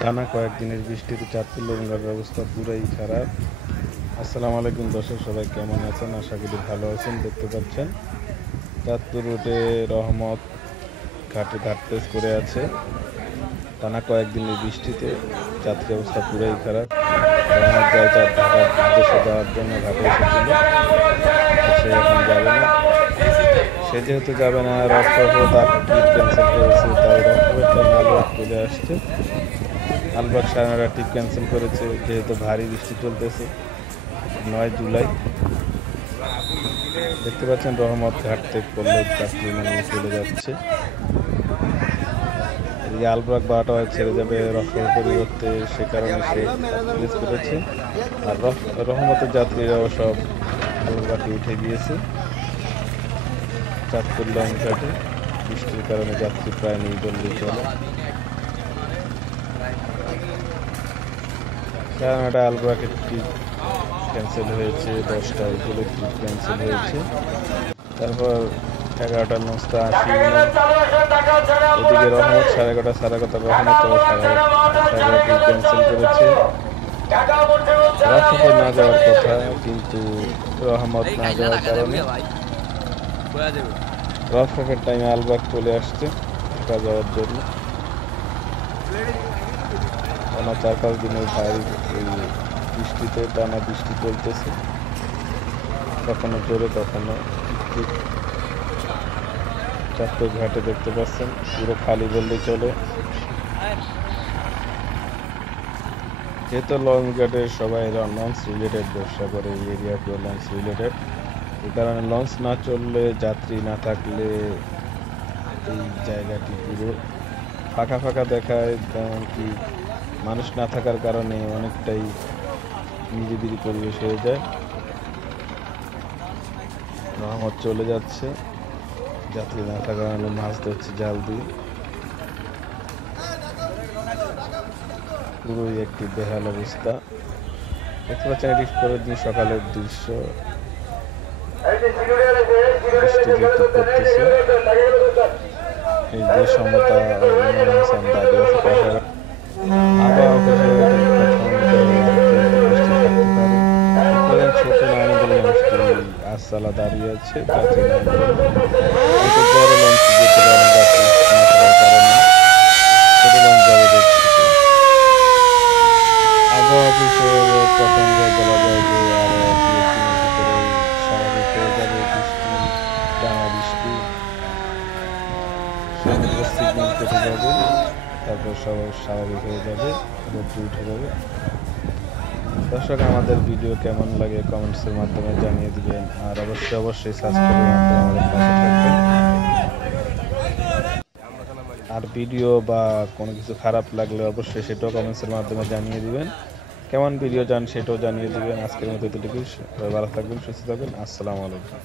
টানা কয়েকদিনের বৃষ্টিতে চাঁদপুর লঞ্চঘাটের অবস্থা পুরাই খারাপ। আসসালামু আলাইকুম দর্শক, সবাই কেমন আছেন? আশা করি ভালো আছেন। দেখতে পাচ্ছেন চাঁদপুর রুটে রহমত ঘাটে ঘাট পেজ করে আছে। টানা কয়েকদিনের বৃষ্টিতে যাত্রী অবস্থা পুরাই খারাপ। রহমত যায় ঢাকার উদ্দেশ্যে যাওয়ার জন্য ঘাটে এসেছিল, সে এখন যাবে না। সে যেহেতু যাবে না, রফরফও তার টিকিট ক্যান্সেল করেছে, তাই রফরফের ট্রেন আলবাগ চলে আসছে। আলবাগ 9:30 টিকিট ক্যান্সেল করেছে, যেহেতু ভারী বৃষ্টি চলতেছে। 9 জুলাই দেখতে পাচ্ছেন রহমত ঘাট থেকে করলে যাত্রী নিয়ে চলে যাচ্ছে। এদিকে আলবাগ 12টায় ছেড়ে যাবে রফরফের পরিবর্তে, সে কারণে সে প্লেস করেছে। আর রহমতের যাত্রীরাও সব ঘাটে উঠে গিয়েছে। চাঁদপুর লঞ্চ ঘাটে বৃষ্টির কারণে যাত্রী প্রায় নেই বললেই চলে। কারণ এটা আলবাগের ট্রিপ ক্যান্সেল হয়েছে, 10টায় এগুলো ট্রিপ ক্যান্সেল হয়েছে। তারপর 11টার লঞ্চটা আসি। এদিকে রহমত 11:30 রহমত 11:30 ট্রিপ ক্যান্সেল করেছে। রফরফে না যাওয়ার কথা, কিন্তু রহমত না যাওয়ার কারণে রফরফের টাইমে আলবাগ চলে আসছে ঢাকা যাওয়ার জন্য। টানা 4-5 দিনের ভারী বৃষ্টিতে টানা বৃষ্টি চলতেছে, কখনো জোরে কখনো টিপ। চাঁদপুর ঘাটে দেখতে পাচ্ছেন পুরো খালি বললেই চলে। যেহেতু লঞ্চ ঘাটে সবাই লঞ্চ রিলেটেড ব্যবসা করে, এই এরিয়াগুলো লঞ্চ রিলেটেড, এই কারণে লঞ্চ না চললে, যাত্রী না থাকলে এই জায়গাটি পুরো ফাঁকা ফাঁকা দেখায়। তেমন কি মানুষ না থাকার কারণে অনেকটাই নিরিবিলি পরিবেশ হয়ে যায়। রহমত চলে যাচ্ছে, যাত্রী না থাকার কারণে মাছ ধরছে জাল দিয়ে। পুরোই একটি বেহাল অবস্থা। দেখতে পাচ্ছেন এটি পরের দিন সকালের দৃশ্য। বৃষ্টি পড়তেছে, এই যে সমতা দাঁড়িয়ে আছে পাশে। আবহাওয়া অফিসে ছোট নারায়ণগঞ্জ লঞ্চটি আসালা দাঁড়িয়ে আছে যাত্রী নেওয়ার জন্য। বড় লঞ্চ যেতে পারে যাত্রী না থাকার কারণে ছোট লঞ্চ যাবে দেখতেছে। আবহাওয়া অফিসের প্রসঙ্গে বলা যায় যে আরো 2-1 দিনের ভিতরে স্বাভাবিক হয়ে যাবে। বৃষ্টি, টানা বৃষ্টি, সমুদ্র সিগন্যাল কেটে যাবে, তারপর সব স্বাভাবিক হয়ে যাবে, রোদ্দুর উঠে যাবে। দর্শক, আমাদের ভিডিও কেমন লাগে কমেন্টসের মাধ্যমে জানিয়ে দিবেন, আর অবশ্যই সাবস্ক্রাইবের মাধ্যমে আমাদের পাশে থাকবেন। আর ভিডিও বা কোনো কিছু খারাপ লাগলে অবশ্যই সেটাও কমেন্টসের মাধ্যমে জানিয়ে দিবেন। কেমন ভিডিও চান সেটাও জানিয়ে দিবেন। আজকের মতো এতটুকুই। ভালো থাকবেন, সুস্থ থাকবেন। আসসালামু আলাইকুম।